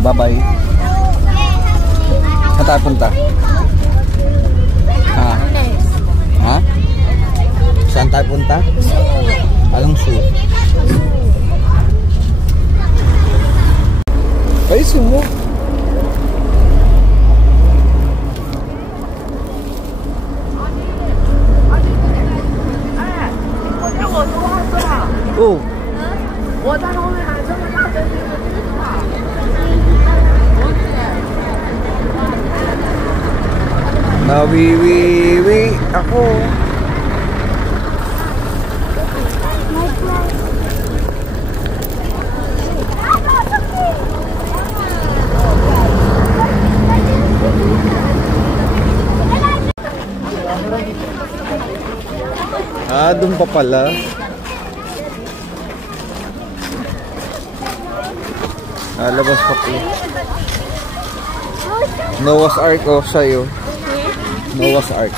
Okay, bye-bye. Saan tayo punta? Ha? Ha? Saan tayo punta? Anong zoo? Ay, sumo. Oh. Nawiwiwi ako. Ah, doon pa pala. Labas pa po. Noah's Ark oh, sa'yo. Noah's Ark.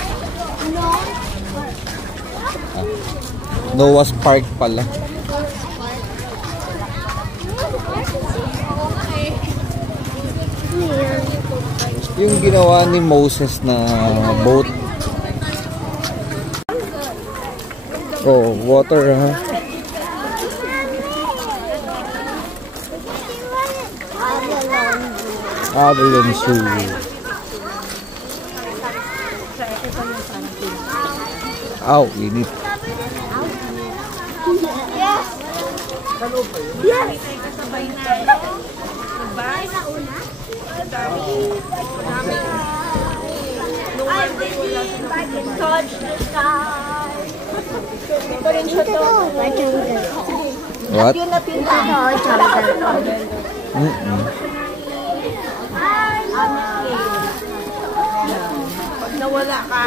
Noah's Park pala. Yung ginawa ni Moses na boat. Oh, water ha. Avalon Zoo. Aw, init. Yes. Yes. Kasabay na. Sabay na una. Touch the sky. Ito rin siya to. What? Yun na pinta ko. Pag nawala ka,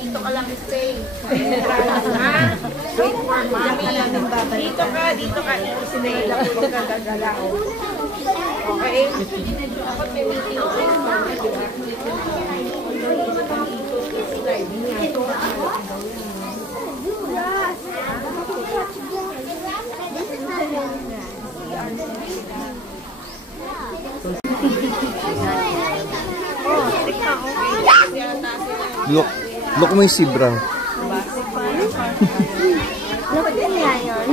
dito ka lang stay. Wait for mommy. Dito ka. Stay lang kung gagagalaw. Okay? Dapat may meeting ko. Look mo yung zebra. Look din nga yun.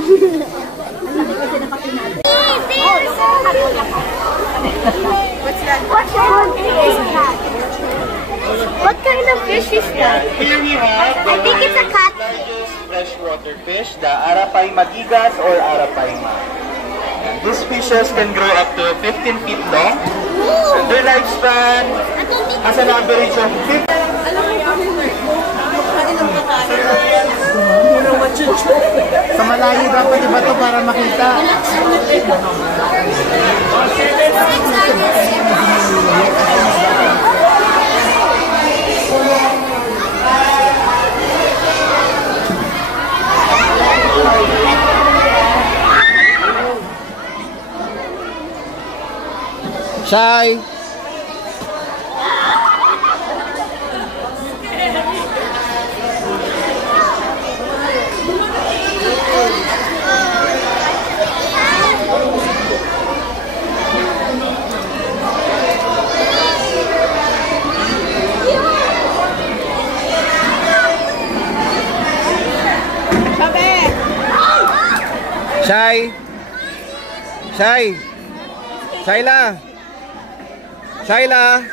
What's that? What kind is that? What kind of fish is that? I think it's a catfish. Freshwater fish, the Arapay magigas or Arapay ma. These fishes can grow up to 15 feet long. And their lifespan has an average of 50. Sa malayo dapat iba to para makita. Shy. Shy. Shy. Shyla. Shyla.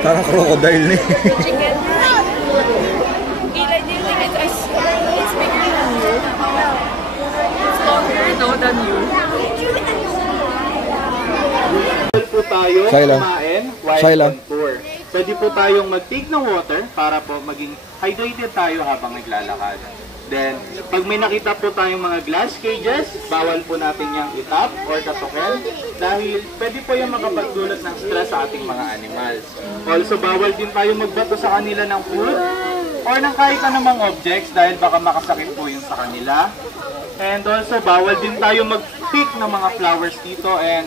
Parang crocodile na eh. Tayo kumain while on tour. Pwede po tayong mag-take ng water para po maging hydrated tayo habang naglalakad. Then, pag may nakita po tayong mga glass cages, bawal po natin yung itap or katukin dahil pwede po yung makapagdulot ng stress sa ating mga animals. Also, bawal din tayo magbato sa kanila ng food or ng kahit anumang objects dahil baka makasakit po yun sa kanila. And also, bawal din tayo mag-pick ng mga flowers dito and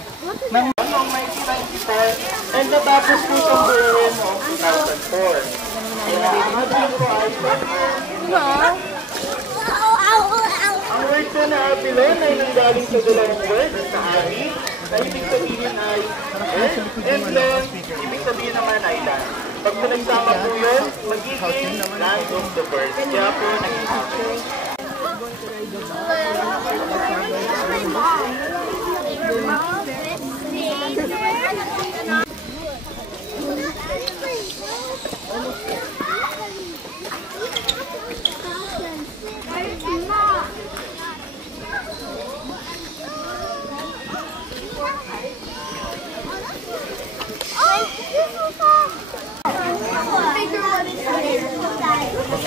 ng may 1994 and natapos po sa buwan noong 2004. Ang word ko na Apilon ay nanggaling sa dalawang word na Abi, na ibig sabihin ay and then, ibig sabihin naman ay land. Pag pinagsama po yun, magiging land of the birds. Kaya po naging Apilon.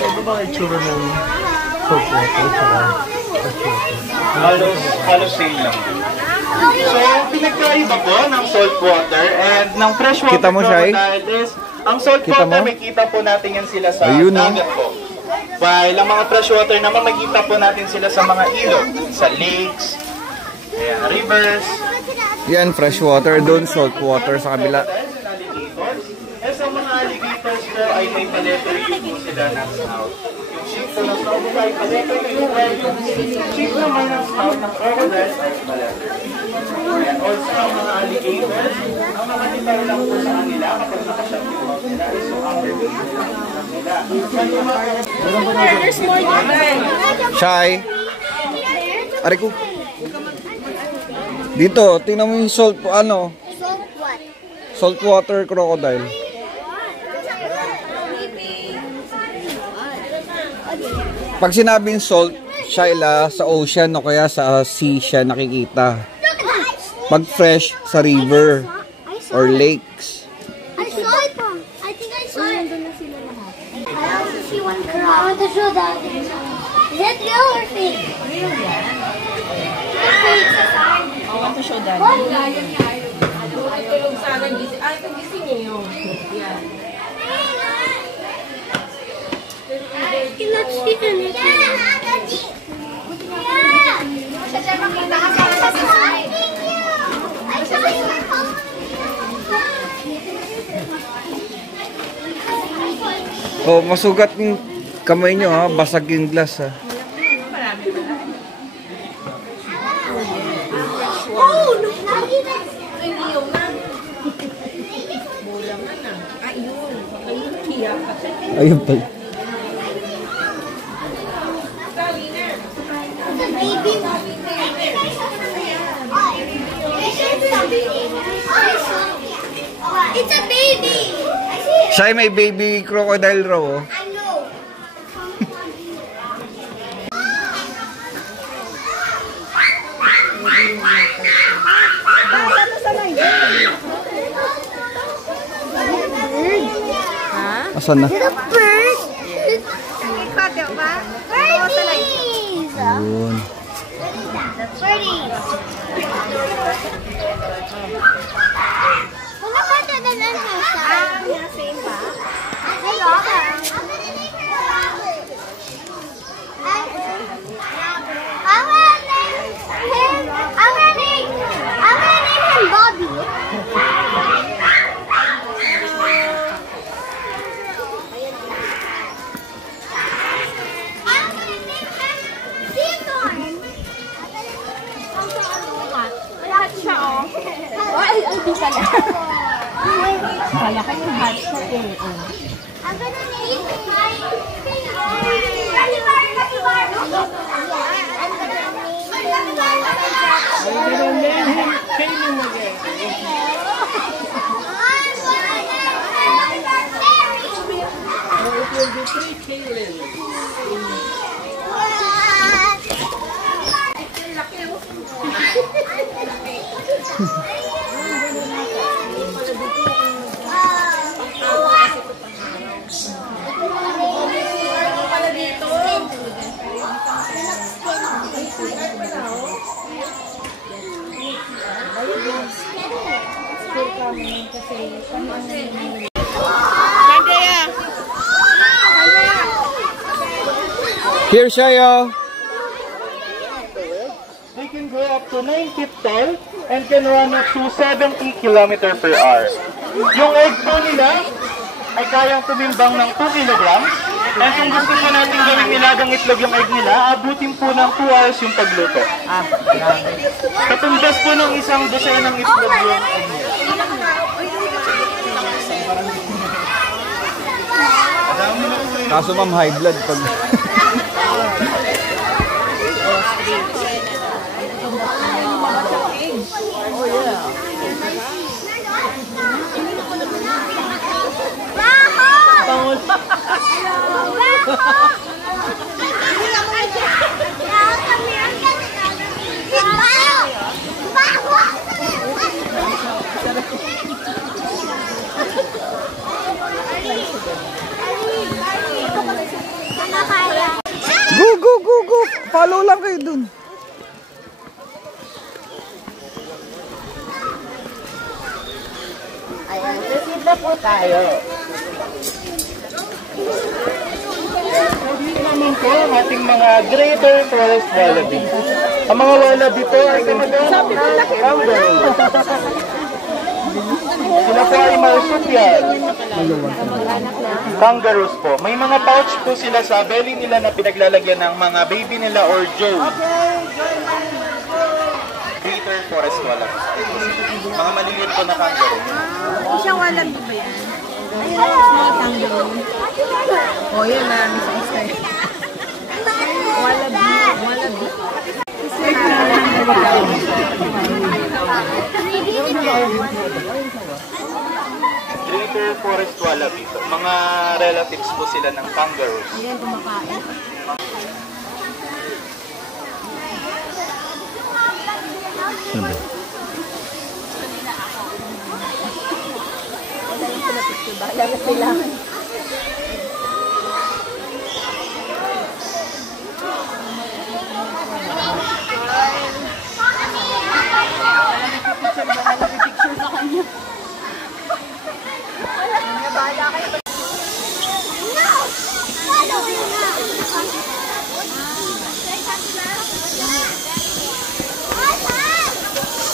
Ano ba yung tsura ng salt water? Halos same lang. So, pinagkaiba po ng salt water and ng fresh water Kita mo siya, crocodile is, ang salt Kita water, mo? may kita po natin yan sila sa Ayun, dagat po. While ang mga fresh water naman, makita po natin sila sa mga ilog, sa lakes, ayan, rivers. Yan, fresh water. Doon, salt water sa kabila. Eh sa mga alligators po ay may pa-letter U po sila ng snout. Yung shape po ng snout po ay pa-letter U, while yung shape naman ng snout ng crocodile ay pa-letter U. And also ang mga alligators, ang nakatitaro lang po sa kanila kapag nakashut yung mouth nila is yung upper face lang nila. There's more than Shy. Aray ko. Dito, tingnan mo yung salt, ano? salt what? Saltwater crocodile. Pag sinabing salt, Shyla, sa ocean o kaya sa sea siya nakikita. Pag fresh, sa river or lakes. I saw it. I think I saw it. I also see one crab. I want to show that. Is that real or fake? Real, yeah. I want to show that. Ay, tulog sana gising. Ay, gising niya yun. Yan. I cannot see anything. Oh, masugat yung kamay nyo ha, basag yung glass ha. Oh, no! Ay, liyaw na. Mula nga na. Ayun. Ayun, kiya. Ayun pala. It's a baby. Shy, may baby crocodile raw oh. I know. Asan na? Is it a bird? Birdies! Yun. Birdies! Wala pa ito na lang same ba? Hello? I'm gonna name him Bobby. Lahat siya, oh. Ay, di pala. Kaya ka yung hat siya, eh. I'm gonna name him Here siya, yo. They can grow up to 9 feet tall and can run up to 70 km per hour. Yung egg po nila ay kayang tumimbang ng 2 kilograms. And kung gusto po natin gawing nilagang itlog yung egg nila, abutin po ng 2 hours yung pagluto. Katumdas po ng isang dosena ng itlog yung egg nila. Kaso ma'am, high blood pag... Go, go, go, go! Follow lang kayo dun. Ayan, proceed na po tayo. Dito naman po ang ating mga greater forest wallaby. Ang mga wallaby po ay kamag-anak ng kangaroo. Sila po ay marsupial. Kangaroos po. May mga pouch po sila sa belly nila na pinaglalagyan ng mga baby nila or joe. Greater forest wallaby. Mga maliliit po na kangaroo. Isang wallaby ba yan? Small kangaroo. Oh, yun na. Wallaby. Greater forest wallaby. So, mga relatives po sila ng kangaroos. Ayan, kumakain.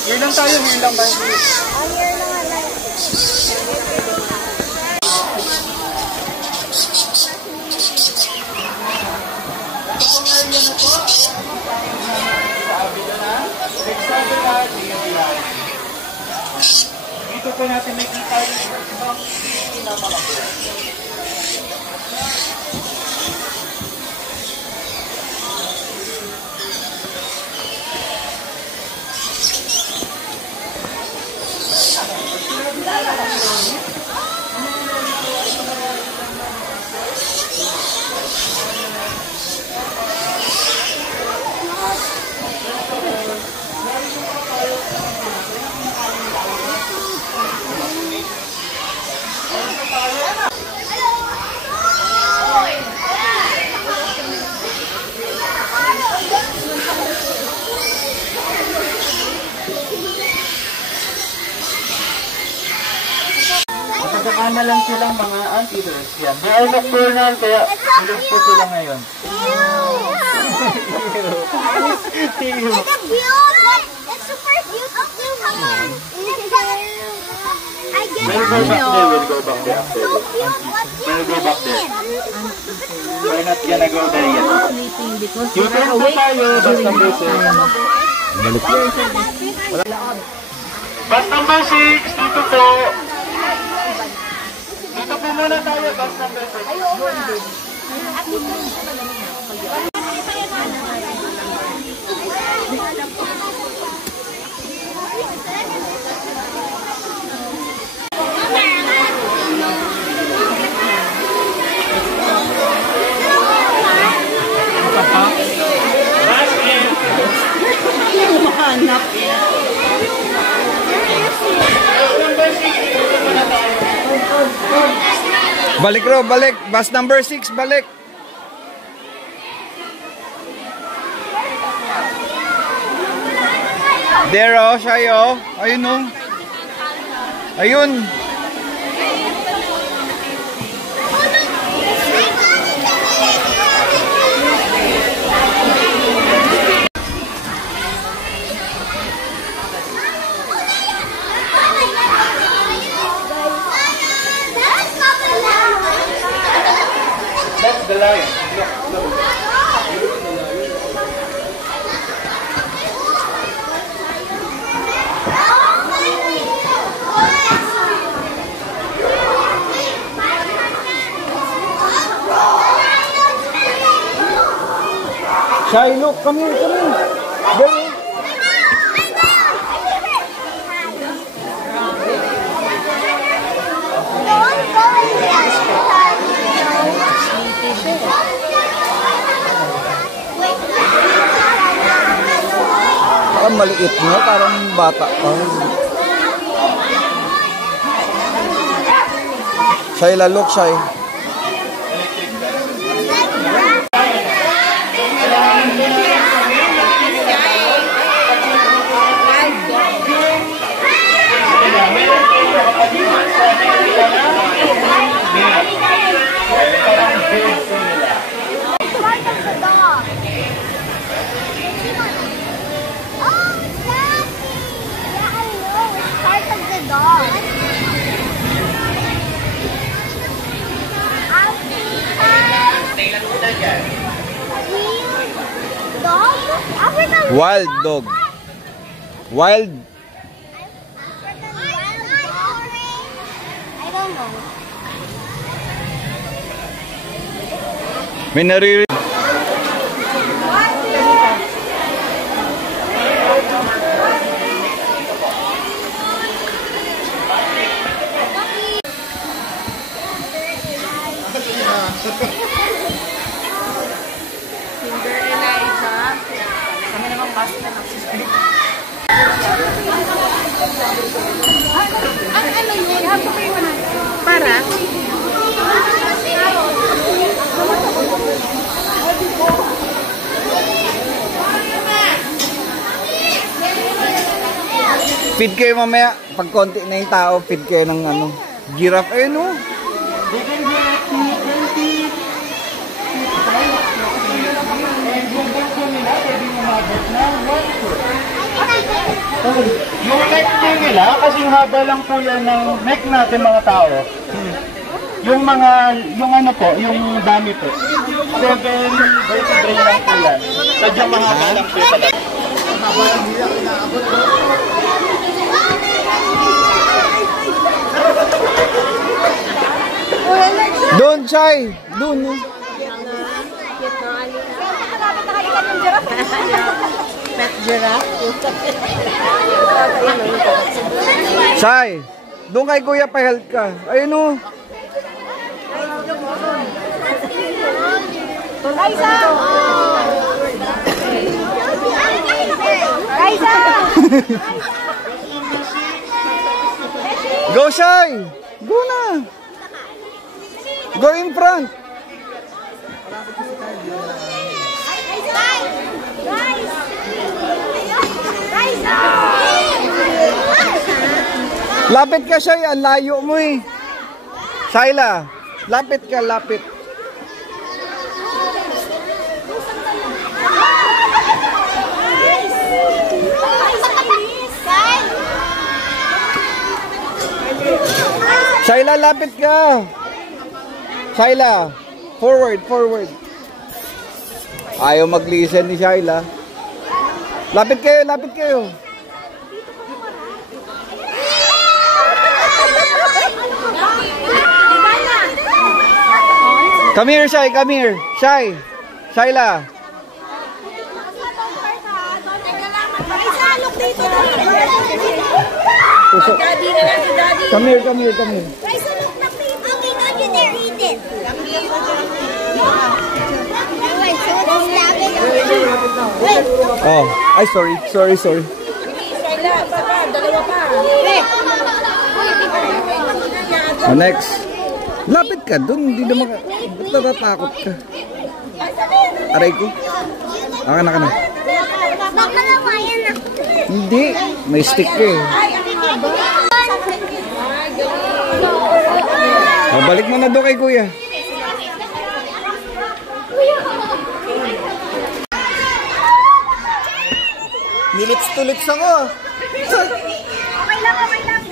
Here lang tayo, here lang tayo. Dito po natin may kita yung ibang pinapalagay. Magkakama lang silang mga anteaters yan. They are nocturnal kaya tulog po sila ngayon. It's cute! It's super cute! We'll go back there, we'll go back there after this. We'll go back there. We're not gonna go there yet. You turn po tayo, bus number 6. Bus number 6, dito po. Dito po muna tayo, bus number 6. Mahanap. Balik Ro, balik. Bus number 6, balik. There oh, siya oh. Ayun oh. Ayun. That's the lion. Shai, look, come here, come here. There. Parang maliit mo, parang bata pa. Shaila, look, Shai. Wild dog. Wild. I don't know. May naririnig. Para? Feed kayo mamaya. Pag konti na yung tao, feed kayo ng ano. Giraffe. Ayun o. Yung neck din nila, kasing haba lang po yan ng neck natin mga tao. Yung mga, yung ano po, yung dami po. 7 vertebrae lang po yan. Sadyang mahaba lang po talaga. Doon, Chai. Doon. Pet giraffe. Chai. Doon kay Kuya pa-help ka. Ayun o. Raisa! Raisa! Go, Shai. Go na. Go in front. Lapit ka, Shai. Ang layo mo eh. Shaila, lapit ka, lapit. Shaila, lapit ka. Shaila, forward, forward. Ayaw mag-listen ni Shaila. Lapit kayo, lapit kayo. Come here, Shai, come here. Shai, Shaila. Puso. Come here, come here, come here. Oh, ay sorry, sorry, sorry. Oh, next. Lapit ka dun, hindi naman ka. Natatakot ka. Aray ko. Akan na. Hindi, may stick ka eh. Oh, balik mo na doon kay Kuya. Nilips-tulips ako. Okay lang, okay lang.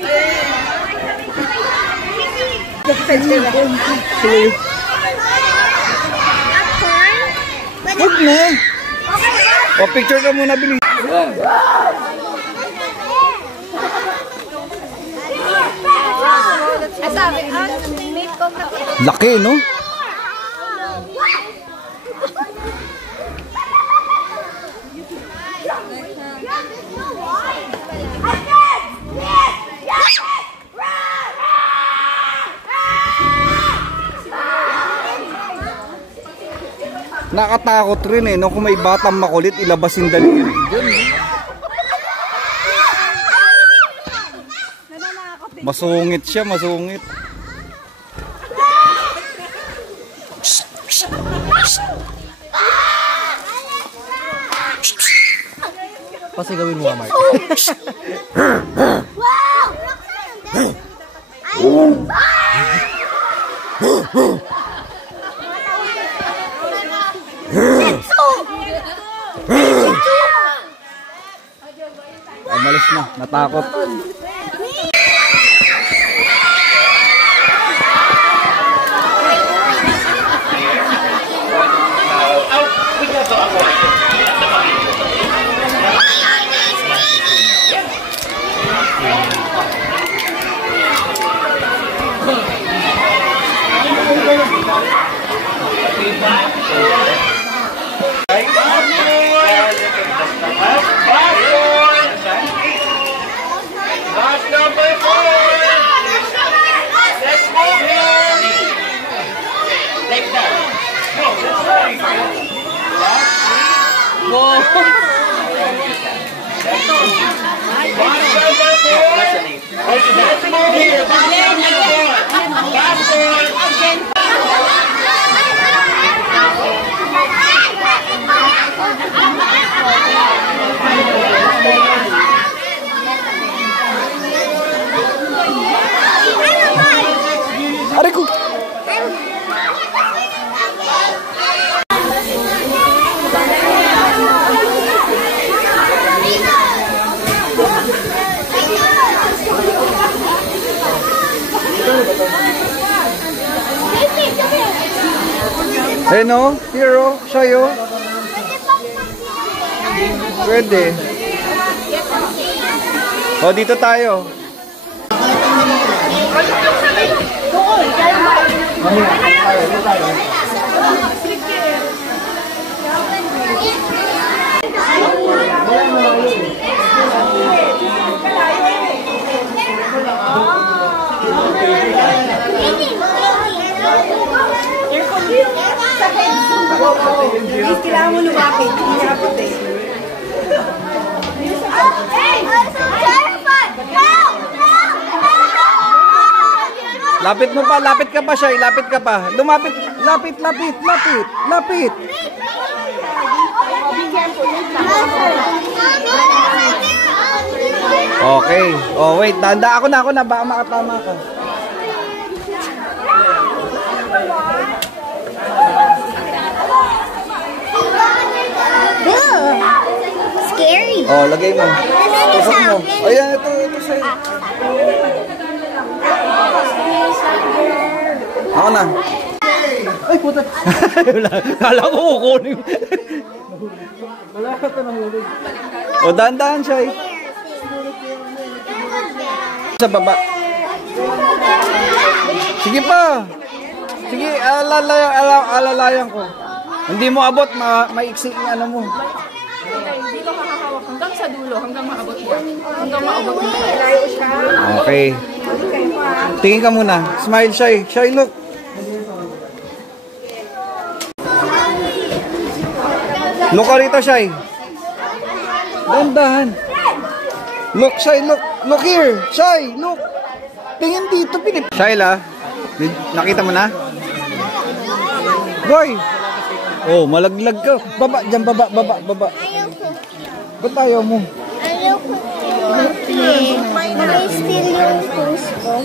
Huwag na. O, picture ka muna, bilis. Laki, no? Nakatakot rin eh, no? Kung may batang makulit, ilabas yung daliri dyan, eh. Masungit siya, masungit. Pasigawin mo, Mark. Umalis na, natakot. Aray ko! Eh no, hero, sa'yo. Pwede. O, dito tayo. Kailangan mo lumapit. Hindi ka puti. Lapit mo pa, lapit ka pa, Shai, lapit ka pa. Lumapit, lapit, lapit, lapit, lapit. Okay. Oh, wait, tanda ako na, baka makatama ka. Scary. Oh, lagay mo. Tusok mo. Ayan, ito sa'yo. Ako na. Ay, puta. Kala ko kukunin. Wala ka ito nahulog. O, dahan-dahan siya eh. Sa baba. Sige pa. Sige, alalayan ko. Hindi mo abot, maiksi yung ano mo. Hindi ko makakawak hanggang sa dulo, hanggang maabot mo. Hanggang maabot mo. Okay. Tingin ka muna. Smile, Shai. Shai, look. Look ka rito, Shai. Dahan-dahan. Look, Shai, look. Look here. Shai, look. Tingin dito, Shaila, nakita mo na? Boy. Oh, malaglag ka. Baba, dyan, baba. Ba't ayaw mo? Ayaw ko. May still yung post ko.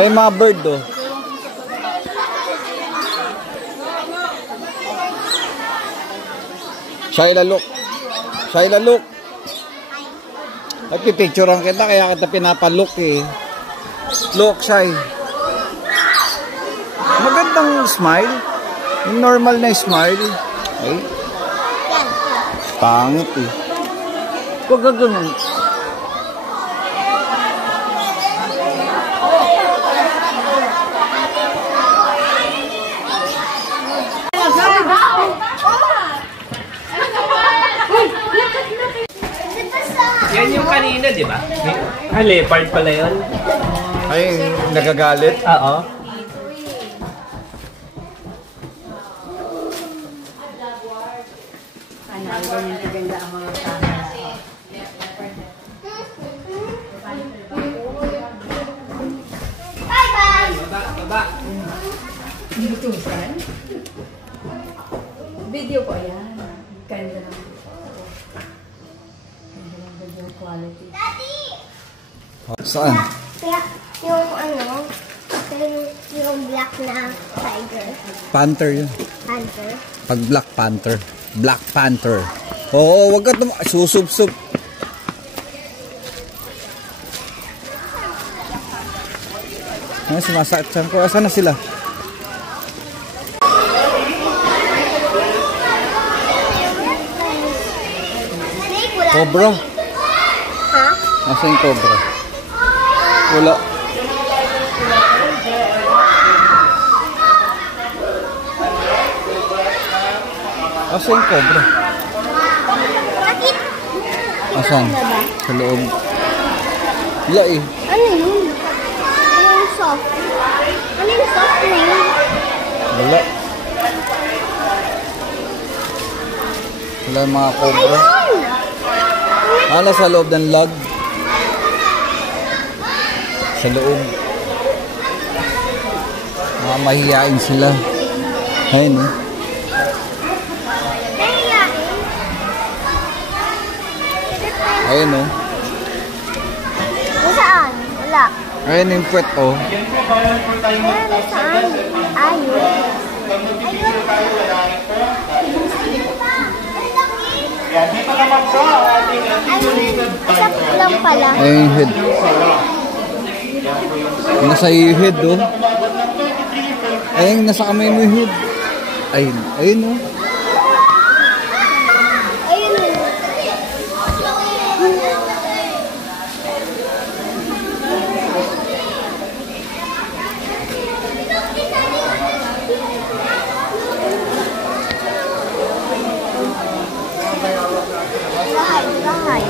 May mga bird, oh. Shaila, look. Shaila, look. Nagpipicturean kita, kaya kita pinapalook eh. Look, Shai. Maganda. ang smile. Yung normal na smile. Ay. Pangit eh. Huwag ka ganun. Yan yung kanina, di ba? Ah, leopard pala yun. Ay, nagagalit. Oo. Video ko, ayan. Ganda ng video quality. Saan? Kaya yung ano, yung black na tiger. Panther yun. Panther. Pag Black Panther. Black Panther. Oo, wag ka susub-sub. Ay, sumasakit siya ko. Asan na sila? Snake, wala. Cobra. Ha? Asan yung cobra? Wala. Asan yung cobra? Bakit? Asan? Sa loob. Wala eh. Ano yun? Ano yung soft? Ano yung soft na yun? Wala. Wala yung mga cobra. Ayun! Ano sa loob ng log? Sa loob. Mga mahihain sila. Ayun eh. Ayun oh. Saan? Wala. Ayun yung puwet oh. Saan? Ayun. Yan, dito naman po ang ating Ayun. Sa lang pala. Ayun yung head. Nasa yung head oh. Ayun, nasa kamay mo yung head. Ayun. Ayun oh. Ayun. Bahay.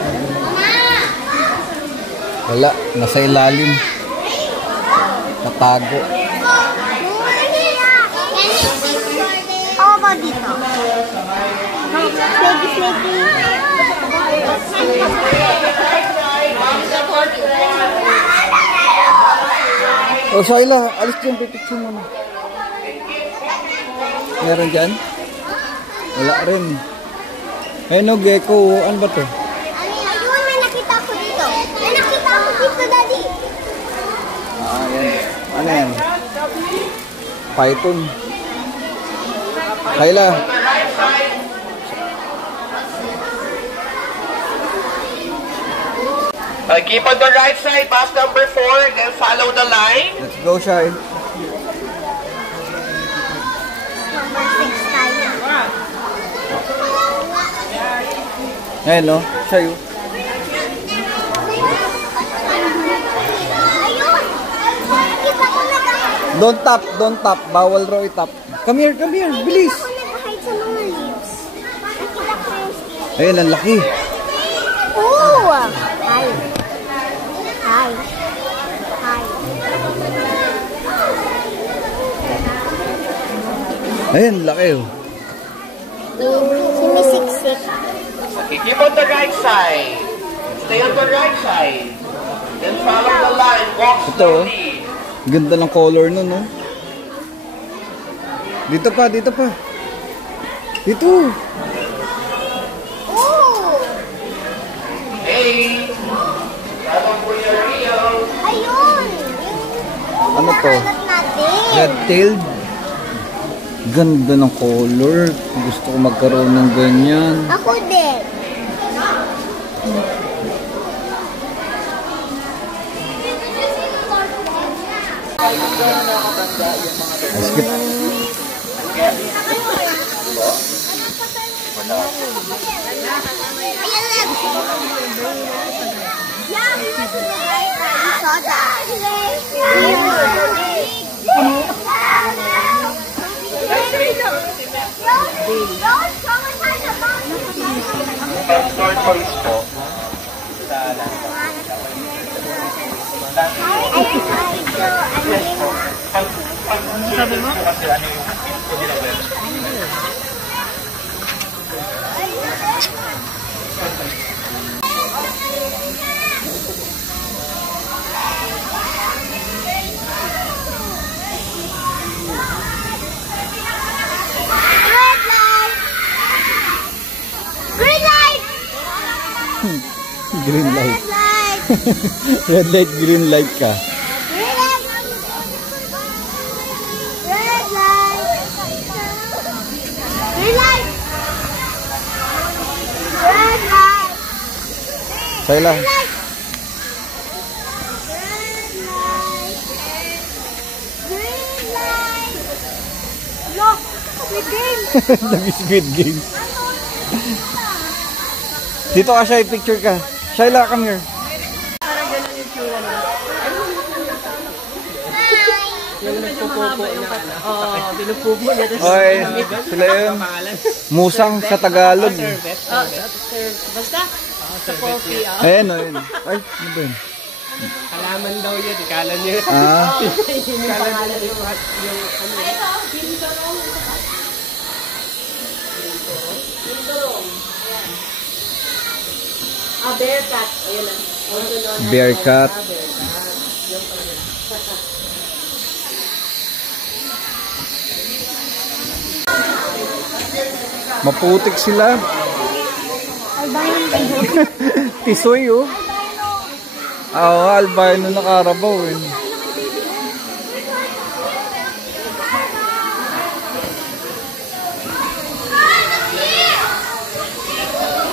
Wala. Nasa ilalim. Natago. How about dito? Flaky. Oh, Shyla, alis dyan, pipicture mo na. Meron dyan? Wala rin. Ayun o, gecko. Ano ba to? Ayun, may nakita ko dito. May nakita ko dito, Daddy. Ah, yan. Ano yan? Python. Shyla. Keep on the right side, pass number 4, then follow the line. Let's go, Shy. Number 6 tayo. Ayun no, Shy. Ayun! Nakita ko na tayo. Don't tap. Bawal raw itap. Come here, bilis. Ako nag-hide sa mga leaves. Nakita ko yung skin. Ayun, ang laki. Oh! Hi. Ayun, laki oh. Sumisiksik. Okay, keep on the right side. Stay on the right side. Then follow the line. Walk Ito oh. slowly. Ganda ng color nun, no? Dito pa. Dito. Oh! Hey! Sabang po yung Rio. Ayun! Ano to? Nahanap natin. Red-tailed. Ganda ng color. Gusto ko magkaroon ng ganyan. Ako din. Skip. Tortoise po. Sabi mo? Green light. Red light, green light ka. Shayla. Look, Squid Game. Nag-Squid Game. Dito ka, Shay, picture ka. Shayla, come here. Parang gano'n yung tsura mo. Yung nagpupupo na ano. Oo, pinupupo niya. Oy, sila yun. Musang sa Tagalog. Basta, sa coffee. Ayan, ayan. Ay, ano ba yun? Halaman daw yun, ikala niyo. Ah. Yung pangalan yung bear cat. Ayan na. Bear cat. Maputik sila. Tisoy, oh. Oo, albino na Carabao, eh.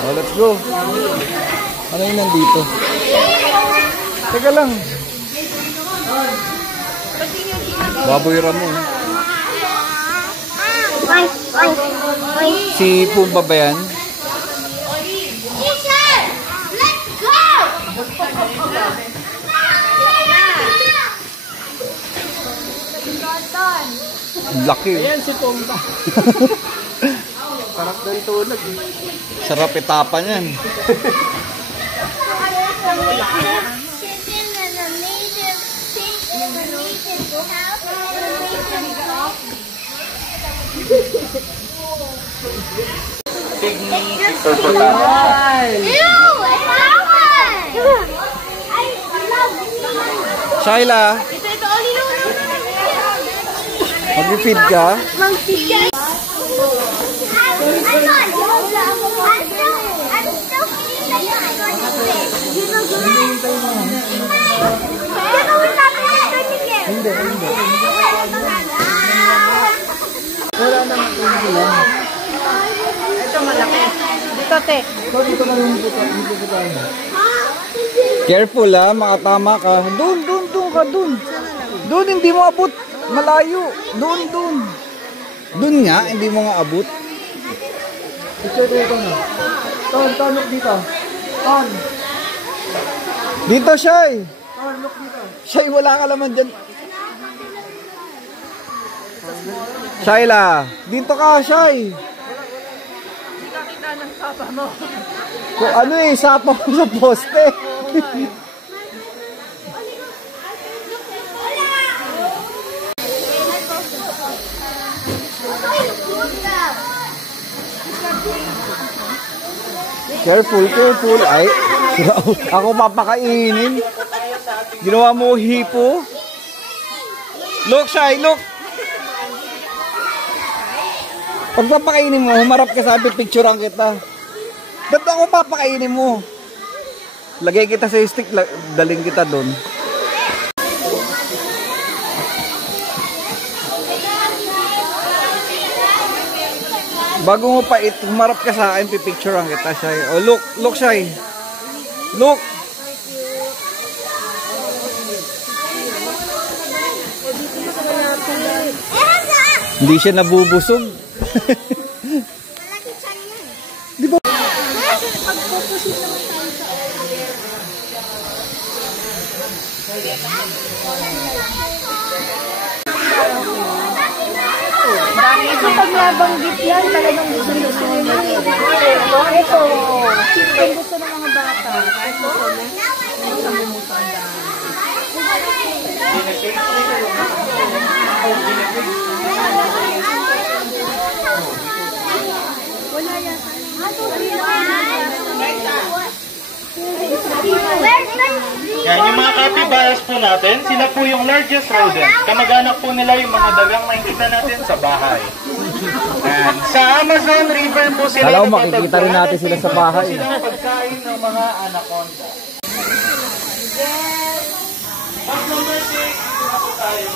Oh, let's go. Ano yung nandito? Teka lang. Baboy Ramo. Si Pumba ba yan? Teacher, let's go! Laki. Ayan si Pumba. Sarap ng tulog. Sarap itapan yan. Shayla, mag-feed ka? Mag-feed. Hindi. Wala naman lang. Ito malaki. Dito, te. Dito na yung buta. Careful, ha, makatama ka. Doon ka, doon. Doon, hindi mo abot. Malayo. Doon. Doon nga, hindi mo nga abot. Dito na. Ton, look dito. Ton. Dito, Shay. Ton, look dito. Shay, wala ka naman dyan. Shayla, dito ka, Shay. Hindi ka kita ng sapa mo. Kung ano eh, sapa ko sa poste. Careful. Ay, ako papakainin. Ginawa mo hipo. Look, Shay, look. Pag papakainin mo, humarap ka sa akin, picturean kita. Ba't ako papakainin mo? Lagay kita sa stick, daling kita doon. Bago mo pa humarap ka sa akin, pipicturean kita, Shay. Oh, look, Shay. Look. Hindi siya nabubusog. Malaki chan yan. Di ba? Pagpupusin naman tayo sa Ito pag nabanggit yan, talagang gusto nila. Ito, gusto ng mga bata. Ito, sa bumusan dahil. Wala yan. Yan, yung mga capybaras po natin, sila po yung largest rodent. Kamag-anak po nila yung mga dagang makikita natin sa bahay. Yan. Sa Amazon River po sila. Kala ko makikita rin natin sila sa bahay. Sila ang pagkain ng mga anaconda. Box number 6, sila po tayo.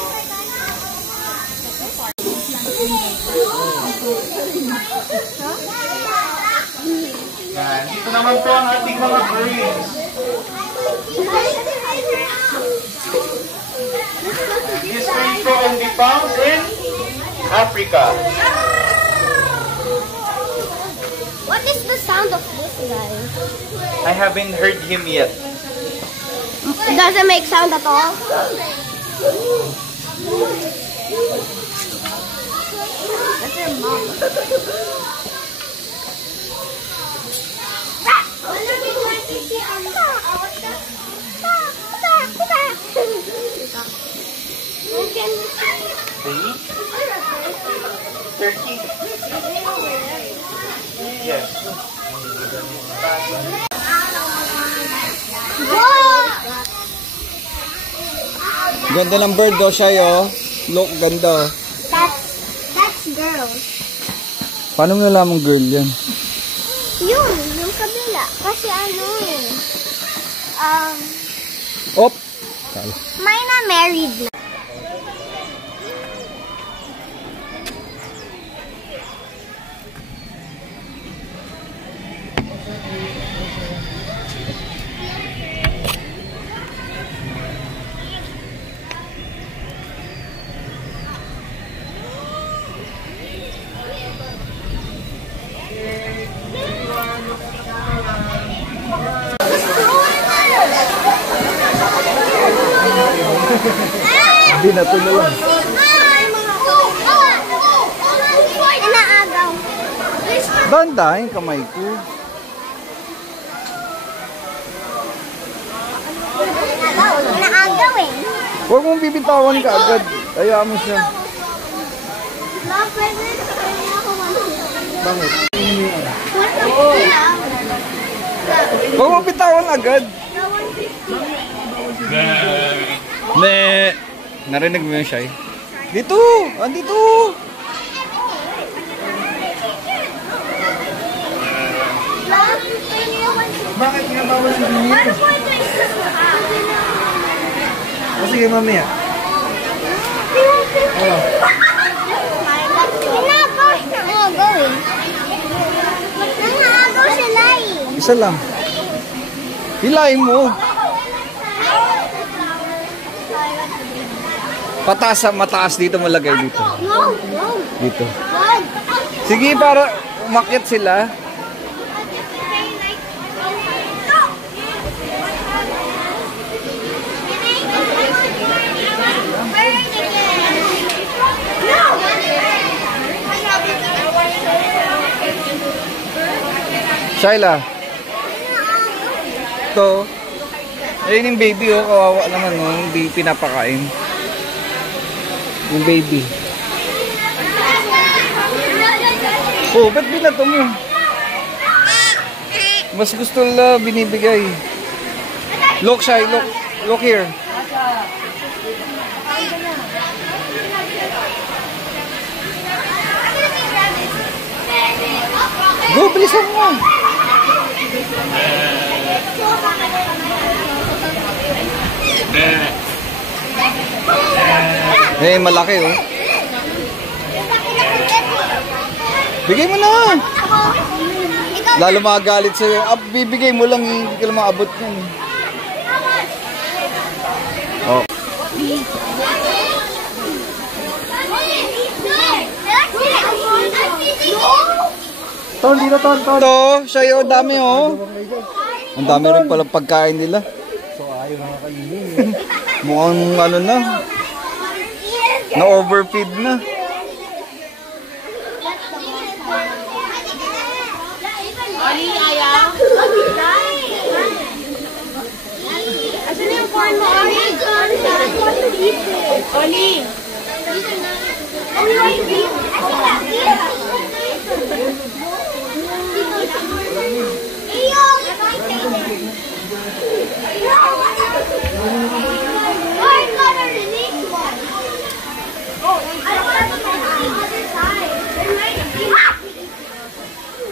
Yan. Dito naman po ang ating mga birds. This bird po only found in Africa. What is the sound of this guy? I haven't heard him yet. It doesn't make sound at all. That's your mom. Turkey? Yes. Ganda ng bird daw siya, oh. Look, ganda. That's girl. Paano mo nalaman girl yan? Yung kabila. Kasi ano Op! mine na married na. Hindi na ito na lang. Inaagaw. Dandahin kamay ko. Inaagaw eh. Huwag mong bibitawan ka agad. Hayaan mo siya. Bakit? Huwag mong bitawan agad. Ne. Narinig mo yung shy? Dito! Andito! Bakit nga bawal ang ganyan? Sige, mamaya. Inaagaw eh. Nangaagaw sila eh. Isa lang. Hilahin mo. Mataas dito malagay dito. No. Dito. Sige, para umakyat sila. Shyla. Ito. Ayun yung baby, oh. Kawawa naman, oh. Hindi pinapakain. Yung baby. Oh, ba't binato mo? Mas gusto nila binibigay. Look, Shy, look. Look here. Go, bilisan mo. Eh, malaki, oh. Bigay mo na. Lalo magalit sa'yo. Bibigay mo lang, hindi ka lang maabot yan. Oh. Ton, dito, ton. Ito, siya yun, dami oh. Ang dami rin pala pagkain nila. So, ayaw na kainin. Mukhang ano na. Na-overfeed na. Oli, ayaw. Asan yung corn mo, Oli? Oli.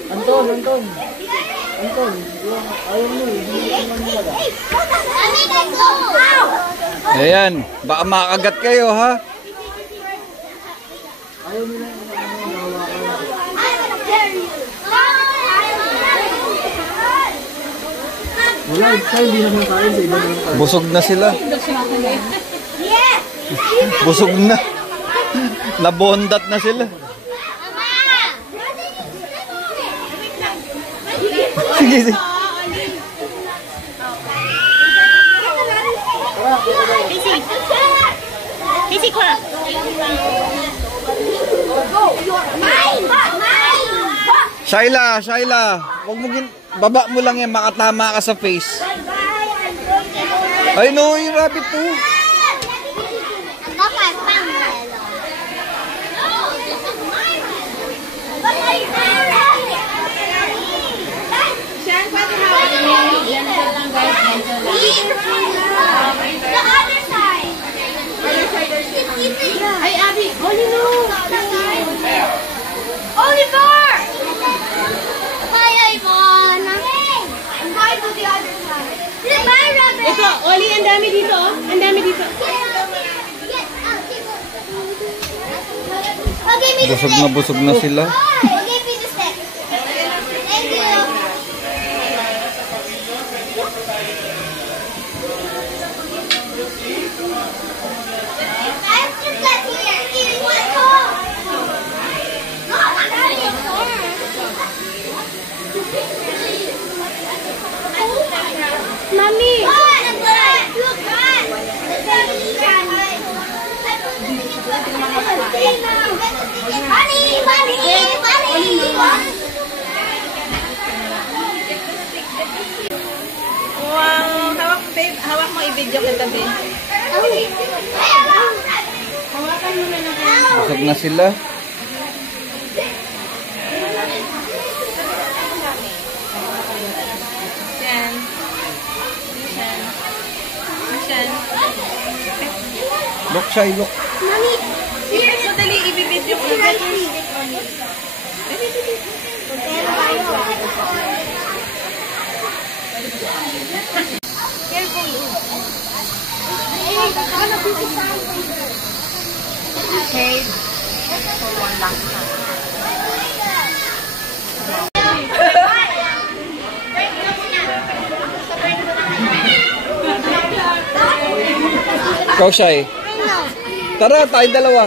Anton. Ayaw mo eh. Ayan, baka makagat kayo ha. Wala, hindi na kain sa iba naman kain. Busog na sila. Busog na. Nabondat na sila. Sige, sige. Casey, ko na. Shaila, huwag mo baba mo lang yan, makatama ka sa face. Ay no, yung rabbit to. Ay, Abby. Oli, no. Oliver! Bye, Ivon. Bye to the other side. Bye, Rabbit. Ito, Oli, ang dami dito, oh. Ang dami dito. Busog na sila. Give me the stick. Thank you. I just got here. Eating my corn. No, I'm not eating corn. Mommy. Look, Wow, hawak, babe. Hawak mo, i-video kita, babe. Hawakan mo na lang. Busog na sila. Yan. Yan. Look, Shai, look. Mommy, Here, so dali, i-video ko na. Okay. Ikaw, Shai. Tara, tayo dalawa.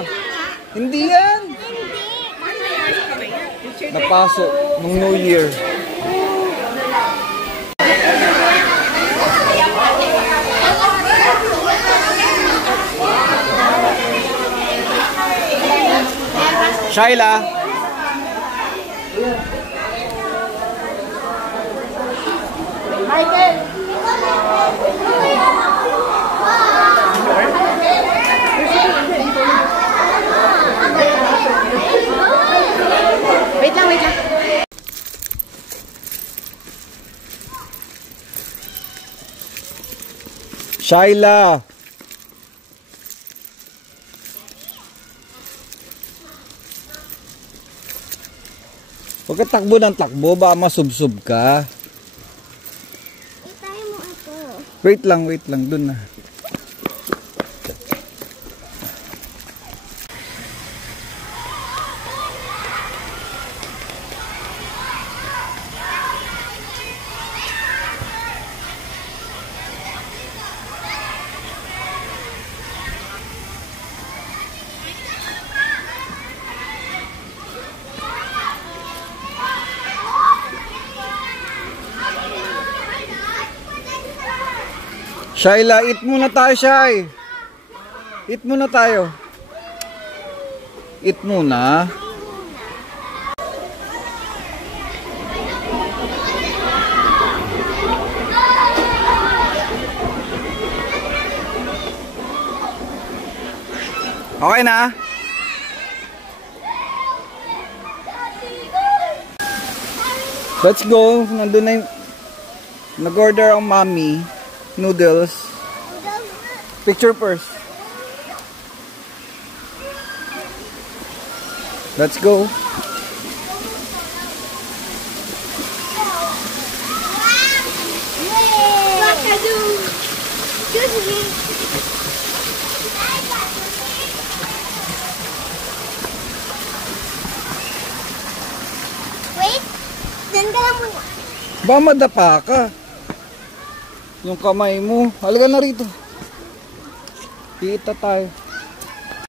Hindi yan. Napasok nung New Year. Shaila. Wait lang. Shaila. Huwag ka takbo ng takbo, ba masubsob ka. Itayin mo ito. Wait lang, dun na. Shyla, eat muna tayo, Shy. Eat muna tayo. Eat muna. Okay na? Let's go. Nandun na yung nag-order ang mommy. Noodles. Picture first. Let's go. Wait. Diyan ka lang muna. Ba madapa ka? Yung kamay mo. Halika na rito. Kita tayo.